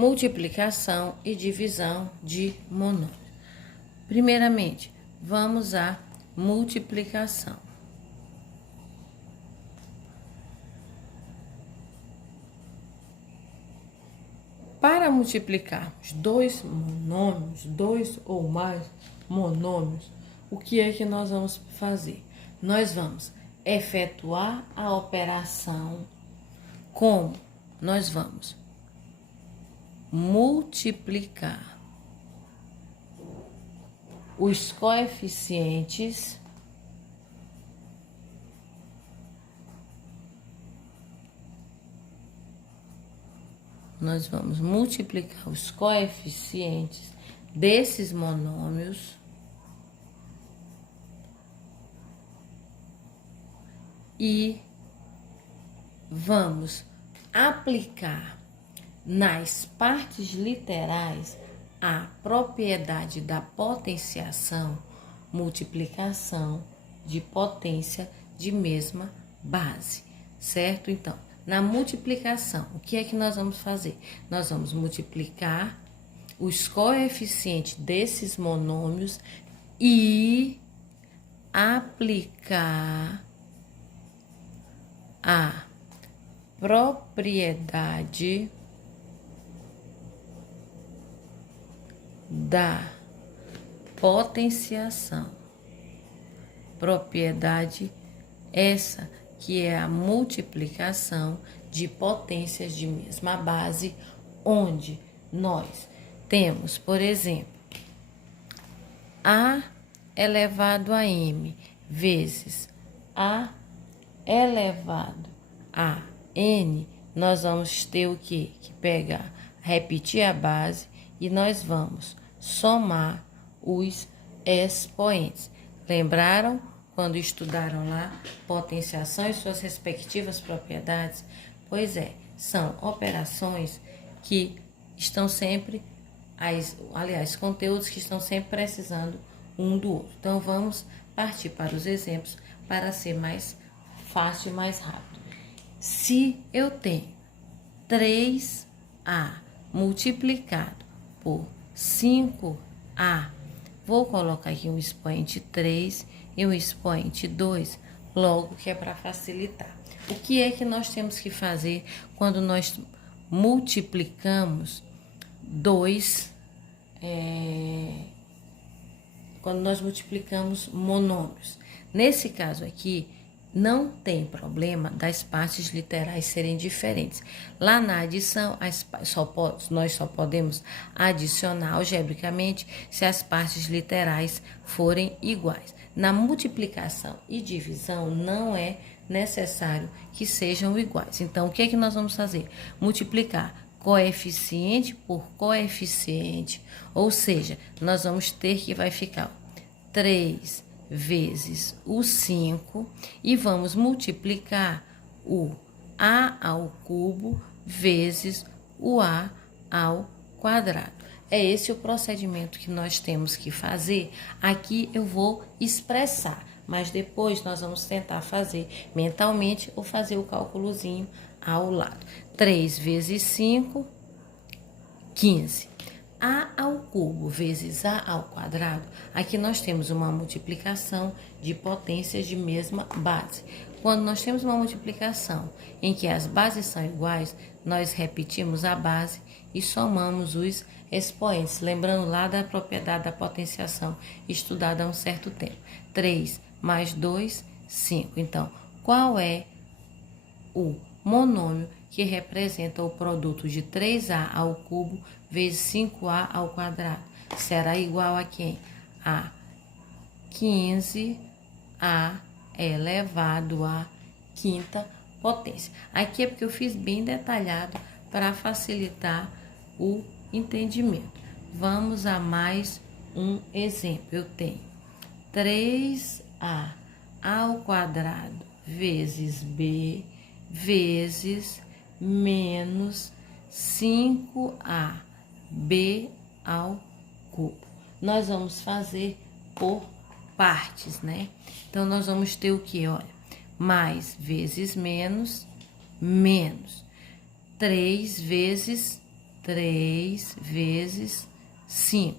multiplicação e divisão de monômios. Primeiramente, vamos à multiplicação. Para multiplicarmos dois monômios, dois ou mais monômios, o que é que nós vamos fazer? Nós vamos efetuar a operação como? Nós vamos multiplicar os coeficientes desses monômios e vamos aplicar nas partes literais a propriedade da potenciação, multiplicação de potência de mesma base, certo? Então, na multiplicação, o que é que nós vamos fazer? Nós vamos multiplicar os coeficientes desses monômios e aplicar a propriedade da potenciação. Propriedade essa que é a multiplicação de potências de mesma base, onde nós temos, por exemplo, A elevado a M vezes A elevado a N, nós vamos ter o quê? Que pegar, repetir a base e nós vamos somar os expoentes. Lembraram quando estudaram lá potenciação e suas respectivas propriedades? Pois é, são operações que estão sempre, aliás, conteúdos que estão sempre precisando um do outro. Então, vamos partir para os exemplos para ser mais fácil e mais rápido. Se eu tenho 3A multiplicado por 5A, vou colocar aqui um expoente 3 e um expoente 2, logo que é para facilitar. O que é que nós temos que fazer quando nós multiplicamos monômios? Nesse caso aqui, não tem problema das partes literais serem diferentes. Lá na adição, nós só podemos adicionar algebricamente se as partes literais forem iguais. Na multiplicação e divisão, não é necessário que sejam iguais. Então, o que é que nós vamos fazer? Multiplicar coeficiente por coeficiente, ou seja, nós vamos ter que vai ficar 3 vezes o 5 e vamos multiplicar o A ao cubo vezes o A ao quadrado. É esse o procedimento que nós temos que fazer. Aqui eu vou expressar, mas depois nós vamos tentar fazer mentalmente ou fazer o cálculozinho ao lado. 3 vezes 5, 15. A ao cubo vezes A ao quadrado, aqui nós temos uma multiplicação de potências de mesma base. Quando nós temos uma multiplicação em que as bases são iguais, nós repetimos a base e somamos os expoentes, lembrando lá da propriedade da potenciação estudada há um certo tempo. 3 mais 2, 5. Então, qual é o monômio que representa o produto de 3A ao cubo vezes 5A ao quadrado? Será igual a quem? A 15A elevado à quinta potência. Aqui é porque eu fiz bem detalhado para facilitar o entendimento. Vamos a mais um exemplo. Eu tenho 3A ao quadrado vezes B vezes menos 5AB ao cubo. Nós vamos fazer por partes, né? Então, nós vamos ter o que? Olha, mais vezes menos, menos. 3 vezes 3 vezes 5.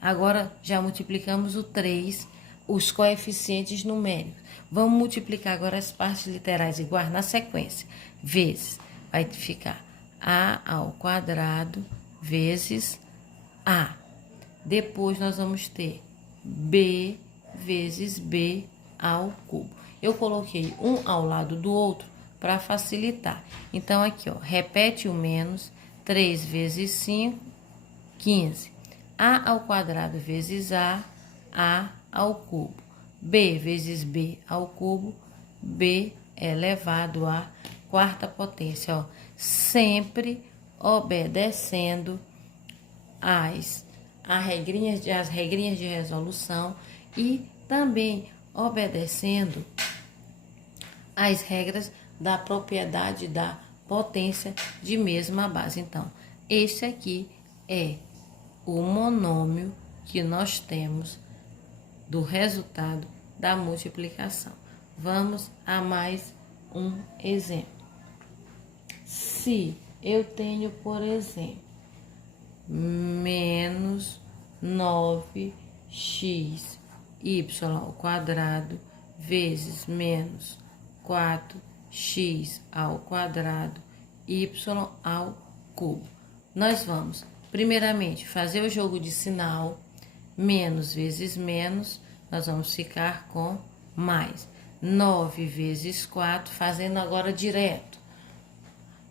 Agora, já multiplicamos o 3, os coeficientes numéricos. Vamos multiplicar agora as partes literais iguais na sequência. Vezes, vai ficar a ao quadrado vezes a. Depois, nós vamos ter b vezes b ao cubo. Eu coloquei um ao lado do outro para facilitar. Então, aqui, ó, repete o menos, 3 vezes 5, 15. A ao quadrado vezes a ao cubo. B vezes b ao cubo, b elevado à quarta potência, ó. Sempre obedecendo as regrinhas de resolução e também obedecendo as regras da propriedade da potência de mesma base. Então, esse aqui é o monômio que nós temos do resultado da multiplicação. Vamos a mais um exemplo. Se eu tenho, por exemplo, menos 9x y ao quadrado vezes menos 4x ao quadrado y ao cubo. Nós vamos, primeiramente, fazer o jogo de sinal. Menos vezes menos, nós vamos ficar com mais. 9 vezes 4, fazendo agora direto.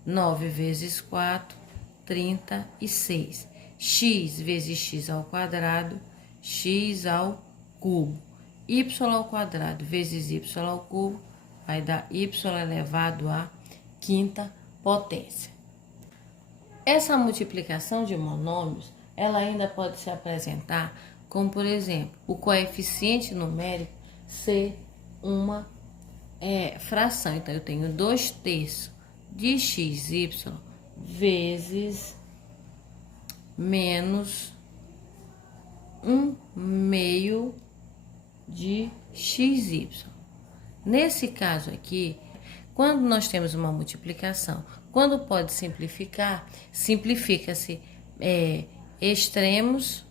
9 vezes 4, 36. X vezes x ao quadrado, x ao cubo. Y ao quadrado vezes y ao cubo, vai dar y elevado à quinta potência. Essa multiplicação de monômios, ela ainda pode se apresentar como, por exemplo, o coeficiente numérico ser uma fração. Então, eu tenho 2/3 de xy vezes menos 1/2 de xy. Nesse caso aqui, quando nós temos uma multiplicação, quando pode simplificar, simplifica-se extremos,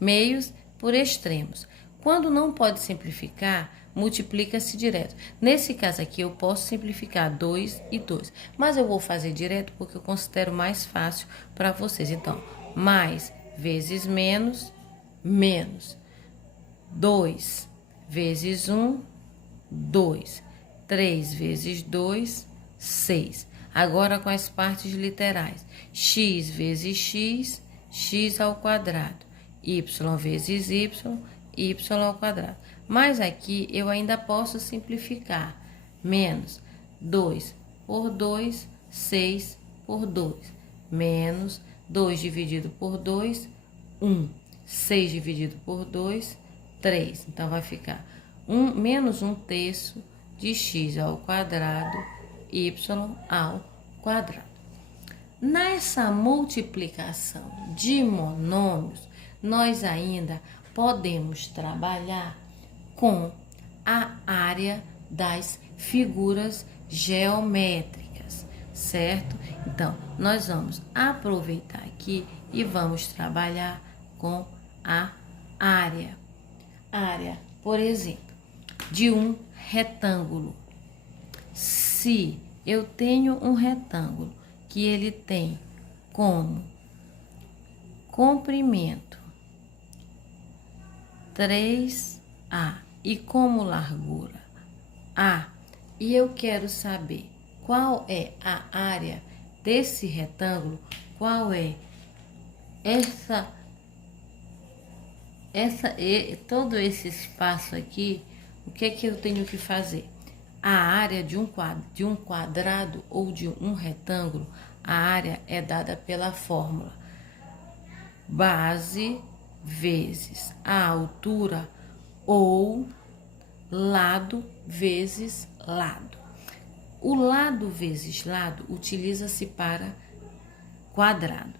meios por extremos. Quando não pode simplificar, multiplica-se direto. Nesse caso aqui, eu posso simplificar 2 e 2, mas eu vou fazer direto porque eu considero mais fácil para vocês. Então, mais vezes menos, menos. 2 vezes 1, 2. 3 vezes 2, 6. Agora com as partes literais. X vezes x, x ao quadrado. Y vezes y, y ao quadrado. Mas aqui eu ainda posso simplificar. Menos 2 por 2, 6 por 2. Menos 2 dividido por 2, 1. 6 dividido por 2, 3. Então, vai ficar menos 1/3 de x ao quadrado, y ao quadrado. Nessa multiplicação de monômios, nós ainda podemos trabalhar com a área das figuras geométricas, certo? Então, nós vamos aproveitar aqui e vamos trabalhar com a área. Área, por exemplo, de um retângulo. Se eu tenho um retângulo que ele tem como comprimento 3A e como largura A, e eu quero saber qual é a área desse retângulo, qual é todo esse espaço aqui, o que é que eu tenho que fazer? A área de um quadrado ou de um retângulo, a área é dada pela fórmula base vezes a altura ou lado vezes lado. O lado vezes lado utiliza-se para quadrado.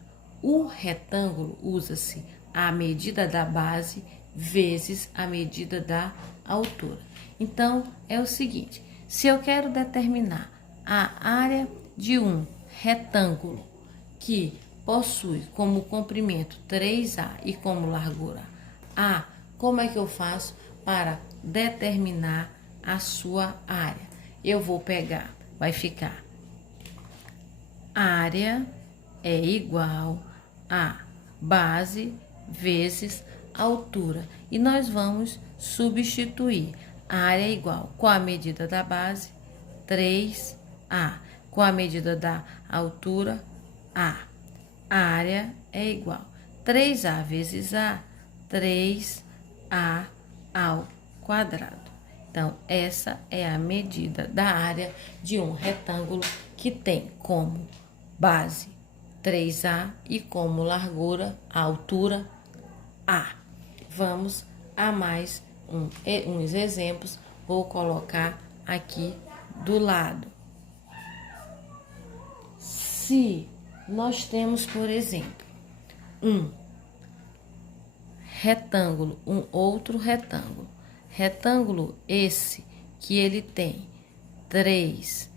O retângulo usa-se a medida da base vezes a medida da altura. Então, é o seguinte, se eu quero determinar a área de um retângulo que possui como comprimento 3A e como largura A, como é que eu faço para determinar a sua área? Eu vou pegar, vai ficar área é igual a base vezes altura. E nós vamos substituir. A área é igual, qual a medida da base? 3A. Qual a medida da altura? A. A área é igual 3A vezes A, 3A ao quadrado. Então, essa é a medida da área de um retângulo que tem como base 3A e como largura, a altura, A. Vamos a mais uns exemplos. Vou colocar aqui do lado. Se nós temos, por exemplo, um retângulo, um outro retângulo. Retângulo esse que ele tem 3x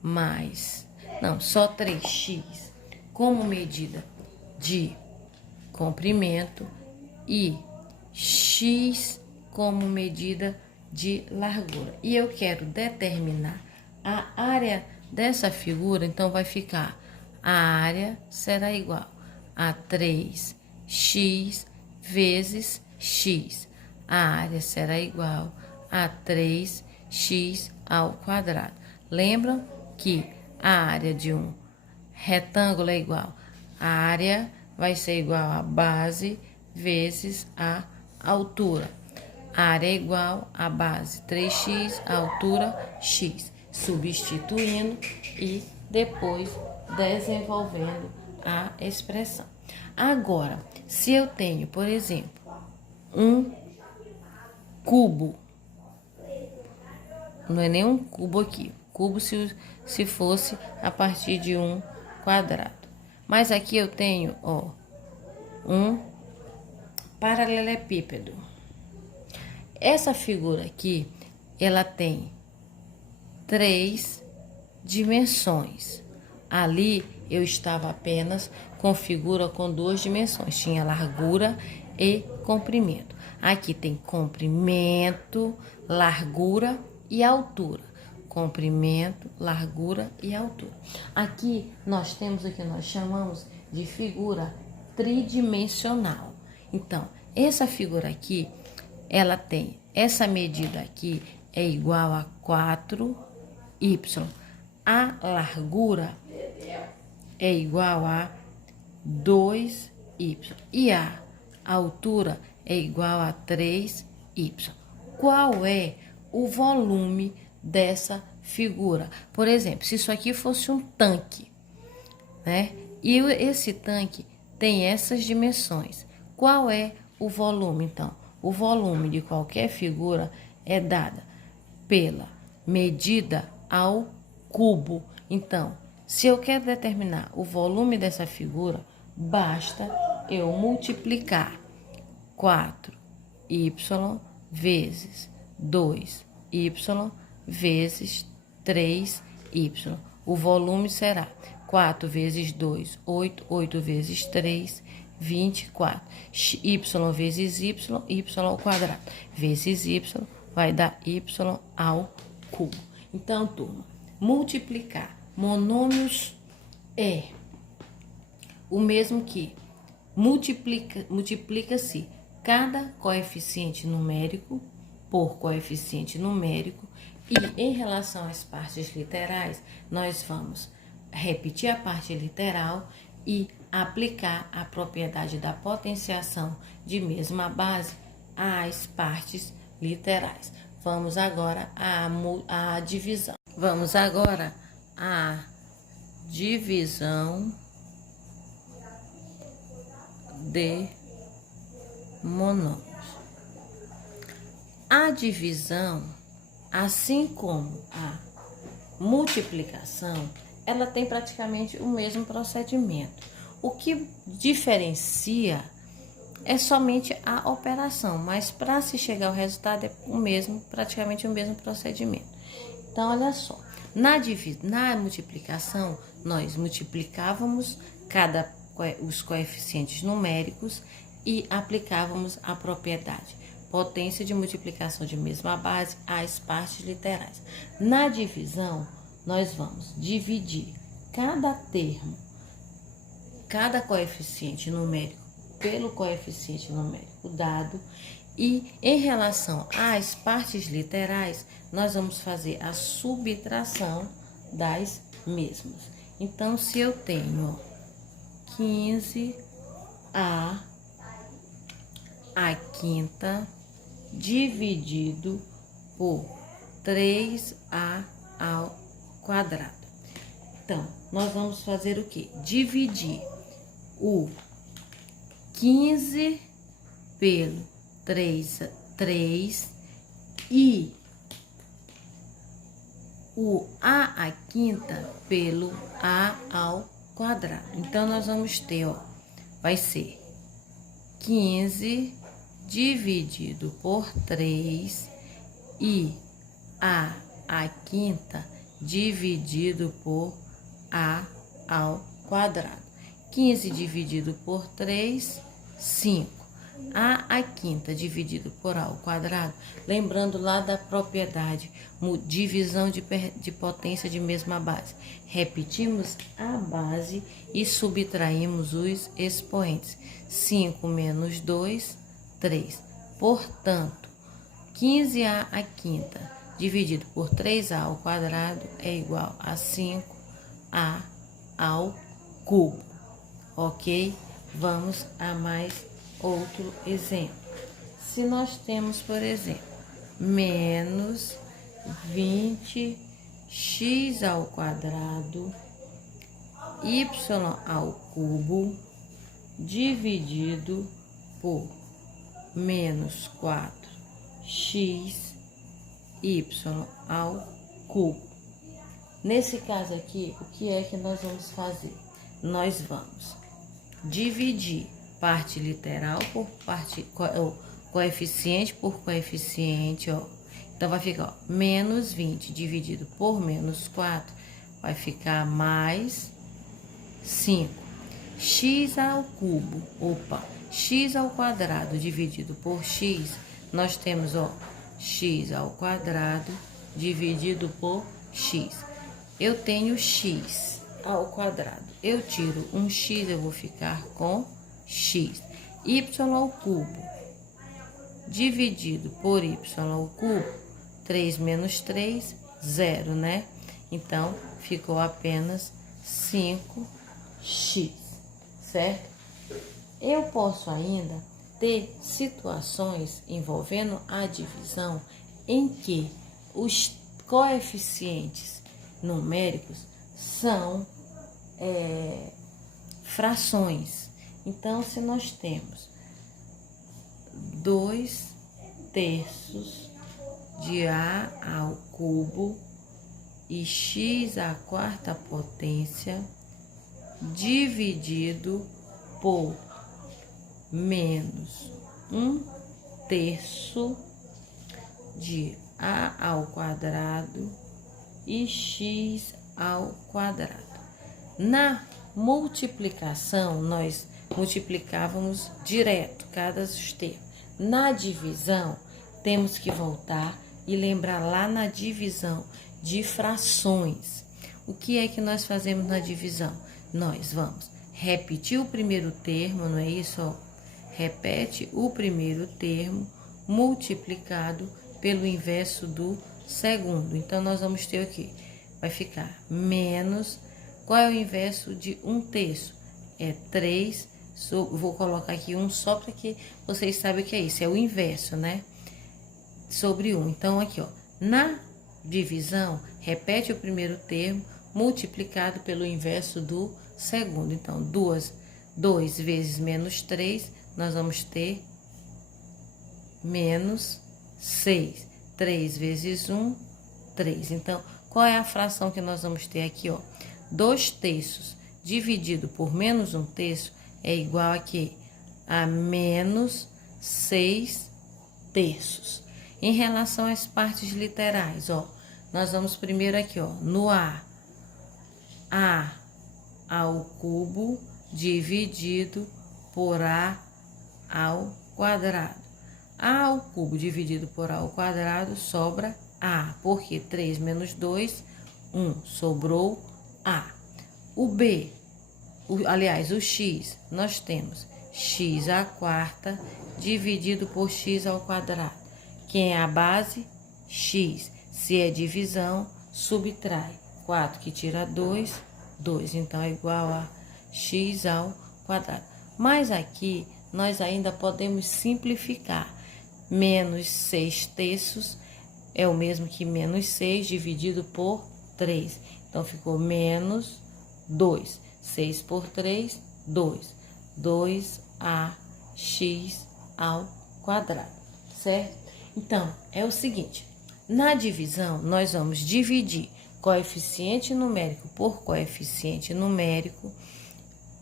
mais, não, só 3x como medida de comprimento e x como medida de largura. E eu quero determinar a área dessa figura, então vai ficar, a área será igual a 3x vezes x. A área será igual a 3x ao quadrado. Lembram que a área de um retângulo é igual, a área vai ser igual a base vezes a altura. A área é igual a base 3x, a altura x. Substituindo e depois desenvolvendo a expressão. Agora, se eu tenho, por exemplo, um cubo, não é nem um cubo aqui, cubo se fosse a partir de um quadrado. Mas aqui eu tenho, ó, um paralelepípedo. Essa figura aqui, ela tem 3 dimensões. Ali eu estava apenas com figura com 2 dimensões, tinha largura e comprimento. Aqui tem comprimento, largura e altura. Comprimento, largura e altura. Aqui nós temos o que nós chamamos de figura tridimensional. Então, essa figura aqui, ela tem, essa medida aqui é igual a 4y. A largura é igual a 2y. E a altura é igual a 3y. Qual é o volume dessa figura? Por exemplo, se isso aqui fosse um tanque, né? E esse tanque tem essas dimensões. Qual é o volume, então? O volume de qualquer figura é dada pela medida ao cubo. Então, se eu quero determinar o volume dessa figura, basta eu multiplicar 4y vezes 2y vezes 3y. O volume será 4 vezes 2, 8, 8 vezes 3, 24. Y vezes y ao quadrado, vezes y, vai dar y ao cubo. Então, turma, multiplicar monômios é o mesmo que multiplica-se cada coeficiente numérico por coeficiente numérico, e em relação às partes literais, nós vamos repetir a parte literal e aplicar a propriedade da potenciação de mesma base às partes literais. Vamos agora à divisão. Vamos agora à divisão de monômios. A divisão, assim como a multiplicação, ela tem praticamente o mesmo procedimento. O que diferencia é somente a operação, mas para se chegar ao resultado é praticamente o mesmo procedimento. Então, olha só, na multiplicação, nós multiplicávamos os coeficientes numéricos e aplicávamos a propriedade. Potência de multiplicação de mesma base às partes literais. Na divisão, nós vamos dividir cada termo, cada coeficiente numérico pelo coeficiente numérico dado, e em relação às partes literais, nós vamos fazer a subtração das mesmas. Então, se eu tenho 15a quinta dividido por 3a ao quadrado. Então, nós vamos fazer o quê? Dividir o 15 pelo 3 e o a quinta pelo a ao quadrado. Então, nós vamos ter, ó, vai ser 15 dividido por 3 e a quinta dividido por a ao quadrado. 15 dividido por 3, 5. A quinta dividido por a ao quadrado, lembrando lá da propriedade, divisão de potência de mesma base. Repetimos a base e subtraímos os expoentes. 5 menos 2, 3. Portanto, 15a quinta dividido por 3a ao quadrado é igual a 5a ao cubo. Ok? Vamos a mais outro exemplo. Se nós temos, por exemplo, menos 20x ao quadrado, y ao cubo, dividido por menos 4x, y ao cubo. Nesse caso aqui, o que é que nós vamos fazer? Nós vamos dividir parte literal por parte, coeficiente por coeficiente, ó. Então, vai ficar, ó, menos 20 dividido por menos 4, vai ficar mais 5. X ao cubo, x ao quadrado dividido por x, nós temos, ó, x ao quadrado dividido por x. Eu tenho x ao quadrado. Eu tiro um x, eu vou ficar com x. Y ao cubo dividido por y ao cubo, 3 menos 3, 0, né? Então, ficou apenas 5x, certo? Eu posso ainda ter situações envolvendo a divisão em que os coeficientes numéricos são frações. Então, se nós temos 2/3 de a ao cubo e x à quarta potência dividido por menos 1/3 de a ao quadrado e x ao quadrado. Na multiplicação, nós multiplicávamos direto cada termo. Na divisão, temos que voltar e lembrar lá na divisão de frações. O que é que nós fazemos na divisão? Nós vamos repetir o primeiro termo, não é isso? Repete o primeiro termo multiplicado pelo inverso do segundo. Então, nós vamos ter o quê? Vai ficar menos, qual é o inverso de 1/3? É 3, vou colocar aqui 1 só para que vocês saibam o que é isso, é o inverso, né? Sobre 1. Então, aqui, ó, na divisão, repete o primeiro termo multiplicado pelo inverso do segundo. Então, 2 vezes menos 3, nós vamos ter menos 6. 3 vezes 1, 3. Então, qual é a fração que nós vamos ter aqui, ó? 2/3 dividido por menos 1/3 é igual a quê? A menos 6/3. Em relação às partes literais, ó, nós vamos primeiro aqui, ó, no A ao cubo dividido por A ao quadrado. A ao cubo dividido por A ao quadrado sobra A, porque 3 menos 2, 1, sobrou A. O B, o x, nós temos x à quarta dividido por x ao quadrado. Quem é a base? X. Se é divisão, subtrai. 4 que tira 2, 2. Então, é igual a x ao quadrado. Mas aqui, nós ainda podemos simplificar. Menos 6 terços é o mesmo que menos 6 dividido por 3. Então, ficou menos 2. 6 por 3, 2. 2ax ao quadrado, certo? Então, é o seguinte, na divisão, nós vamos dividir coeficiente numérico por coeficiente numérico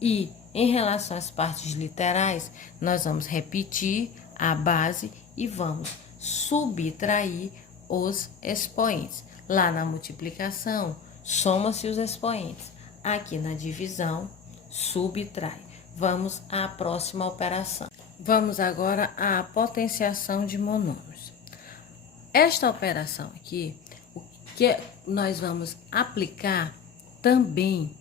e, em relação às partes literais, nós vamos repetir a base e vamos subtrair os expoentes. Lá na multiplicação, soma-se os expoentes. Aqui na divisão, subtrai. Vamos à próxima operação. Vamos agora à potenciação de monômios. Esta operação aqui, o que nós vamos aplicar também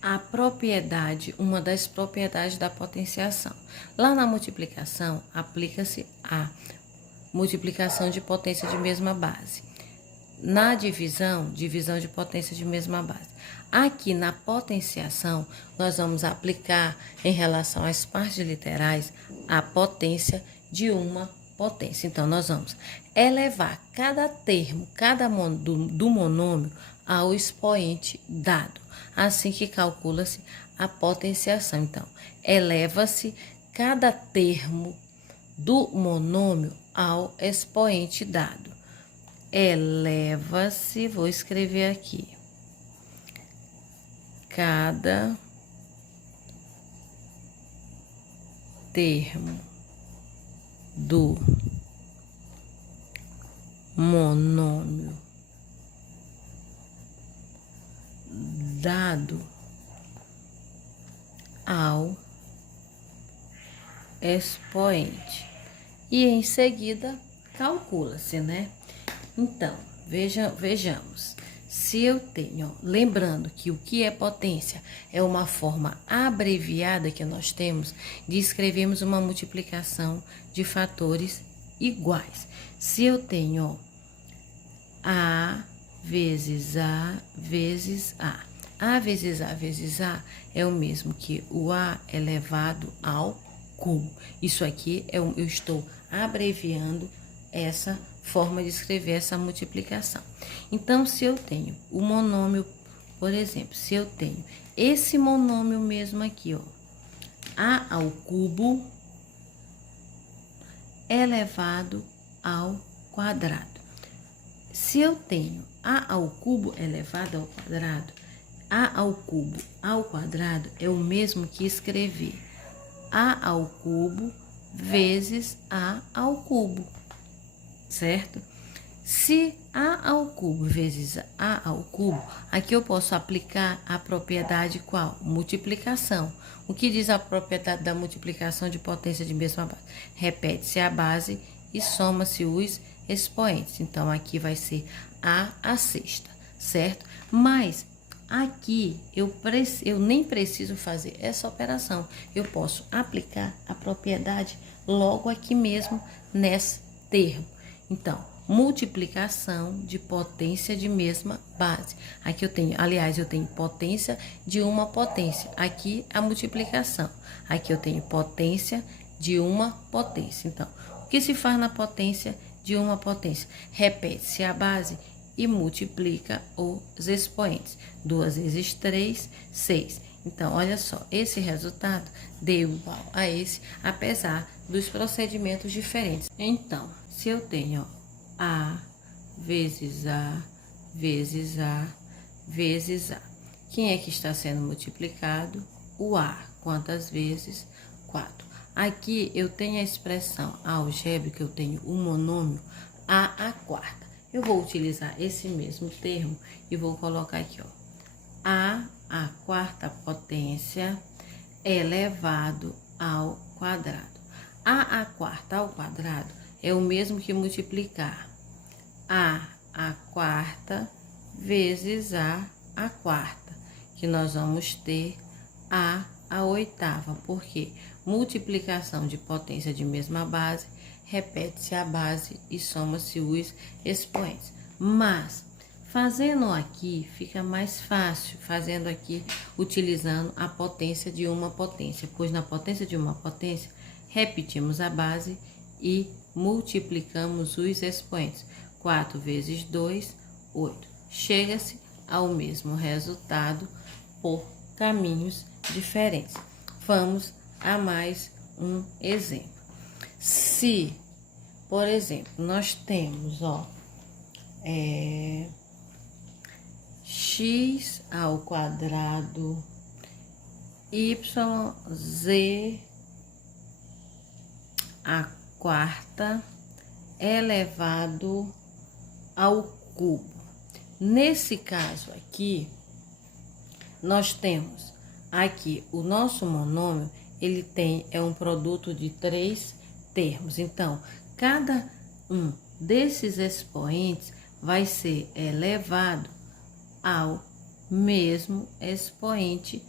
a propriedade, uma das propriedades da potenciação. Lá na multiplicação, aplica-se a multiplicação de potência de mesma base. Na divisão, divisão de potência de mesma base. Aqui na potenciação, nós vamos aplicar, em relação às partes literais, a potência de uma potência. Então, nós vamos elevar cada termo, do monômio ao expoente dado. Assim que calcula-se a potenciação. Então, eleva-se cada termo do monômio ao expoente dado. Eleva-se, vou escrever aqui, cada termo do monômio dado ao expoente. E em seguida, calcula-se, né? Então, vejamos. Se eu tenho, lembrando que o que é potência é uma forma abreviada que nós temos de escrevermos uma multiplicação de fatores iguais. Se eu tenho A vezes A vezes A. A vezes A vezes A é o mesmo que o A elevado ao cubo. Isso aqui eu estou abreviando essa forma de escrever essa multiplicação. Então, se eu tenho o monômio, por exemplo, se eu tenho esse monômio mesmo aqui, ó, A ao cubo elevado ao quadrado. Se eu tenho A ao cubo elevado ao quadrado, A ao cubo ao quadrado é o mesmo que escrever A ao cubo vezes A ao cubo, certo? Se A ao cubo vezes A ao cubo, aqui eu posso aplicar a propriedade qual? Multiplicação. O que diz a propriedade da multiplicação de potência de mesma base? Repete-se a base e soma-se os expoentes. Então, aqui vai ser A à sexta, certo? Mas aqui eu nem preciso fazer essa operação. Eu posso aplicar a propriedade logo aqui mesmo nesse termo. Então, multiplicação de potência de mesma base. Aqui eu tenho, aliás, eu tenho potência de uma potência. Aqui a multiplicação. Aqui eu tenho potência de uma potência. Então, o que se faz na potência de uma potência? Repete-se a base e multiplica os expoentes. 2 vezes 3, 6. Então, olha só, esse resultado deu igual a esse, apesar dos procedimentos diferentes. Então, se eu tenho A vezes A vezes A vezes A, quem é que está sendo multiplicado? O A. Quantas vezes? 4. Aqui eu tenho a expressão algébrica, eu tenho o monômio A à quarta. Eu vou utilizar esse mesmo termo e vou colocar aqui, ó, a quarta potência elevado ao quadrado. A quarta ao quadrado é o mesmo que multiplicar a quarta vezes a quarta, que nós vamos ter a oitava, porque multiplicação de potência de mesma base, repete-se a base e soma-se os expoentes. Mas, fazendo aqui, fica mais fácil, fazendo aqui, utilizando a potência de uma potência, pois na potência de uma potência, repetimos a base e multiplicamos os expoentes. 4 vezes 2, 8. Chega-se ao mesmo resultado por caminhos diferentes. Vamos a mais um exemplo. Se, por exemplo, nós temos, x ao quadrado, yz a quarta elevado ao cubo. Nesse caso aqui, nós temos aqui o nosso monômio, ele é um produto de 3 termos. Então, cada um desses expoentes vai ser elevado ao mesmo expoente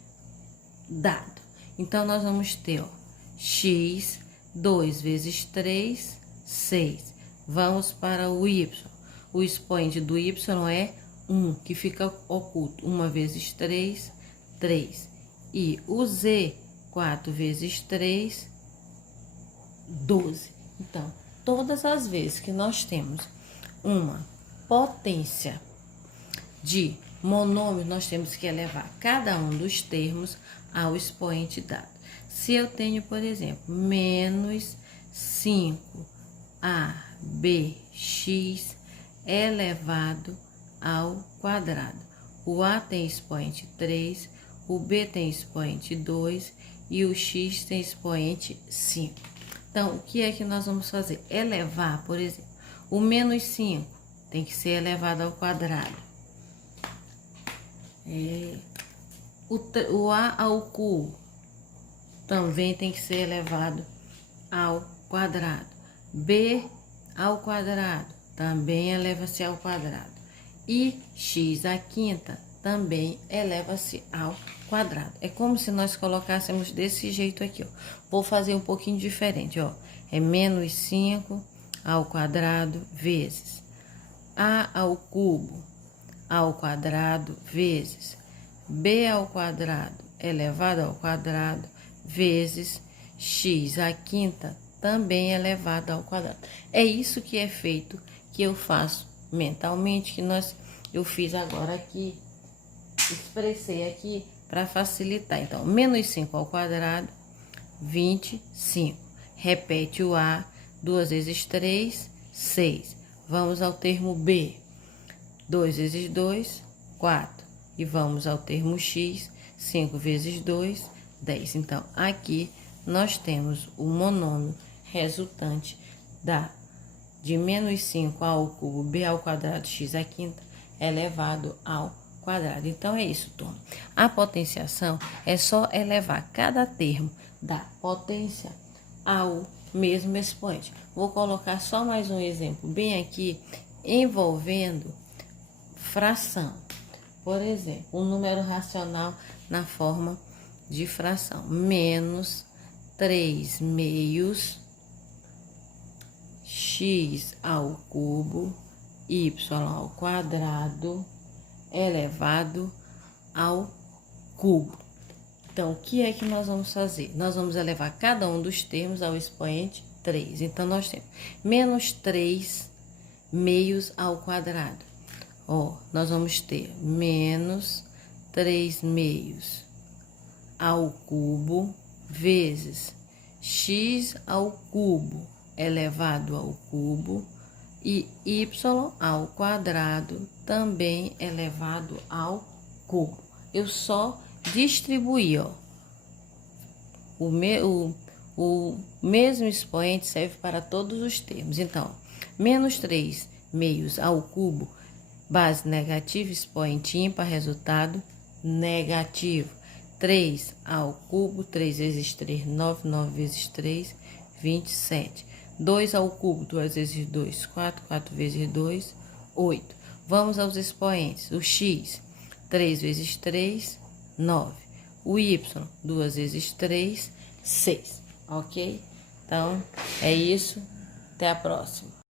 dado. Então, nós vamos ter, x, 2 vezes 3, 6. Vamos para o y. O expoente do y é 1, que fica oculto. 1 vezes 3, 3. E o z, 4 vezes 3, 12. Então, todas as vezes que nós temos uma potência de monômio, nós temos que elevar cada um dos termos ao expoente dado. Se eu tenho, por exemplo, menos 5abx elevado ao quadrado. O a tem expoente 3, o b tem expoente 2 e o x tem expoente 5. Então, o que é que nós vamos fazer? Elevar, por exemplo, o menos 5 tem que ser elevado ao quadrado. O a ao cubo também tem que ser elevado ao quadrado. B ao quadrado também eleva-se ao quadrado. E x à quinta também eleva-se ao quadrado. É como se nós colocássemos desse jeito aqui, Vou fazer um pouquinho diferente, É menos 5 ao quadrado vezes a ao cubo ao quadrado vezes b ao quadrado elevado ao quadrado vezes x à quinta também elevado ao quadrado. É isso que é feito, que eu faço mentalmente, eu fiz agora aqui, expressei aqui para facilitar. Então, menos 5 ao quadrado, 25. Repete o a, 2 vezes 3, 6. Vamos ao termo b, 2 vezes 2, 4. E vamos ao termo x, 5 vezes 2, 10. Então, aqui nós temos o monômio resultante de menos 5 ao cubo b ao quadrado x à quinta elevado ao quadrado. Então, é isso, turma. A potenciação é só elevar cada termo da potência ao mesmo expoente. Vou colocar só mais um exemplo bem aqui, envolvendo fração. Por exemplo, um número racional na forma de fração. Menos 3 meios x ao cubo, y ao quadrado, elevado ao cubo. Então, o que é que nós vamos fazer? Nós vamos elevar cada um dos termos ao expoente 3. Então, nós temos menos 3 meios ao quadrado. Nós vamos ter menos 3 meios ao cubo vezes x ao cubo elevado ao cubo e y ao quadrado também elevado ao cubo. Eu só distribuí, o mesmo expoente serve para todos os termos. Então, menos 3 meios ao cubo, base negativa, expoente ímpar, resultado negativo. 3 ao cubo, 3 vezes 3, 9, 9 vezes 3, 27. 2 ao cubo, 2 vezes 2, 4, 4 vezes 2, 8. Vamos aos expoentes. O x, 3 vezes 3, 9. O y, 2 vezes 3, 6. Ok? Então, é isso. Até a próxima.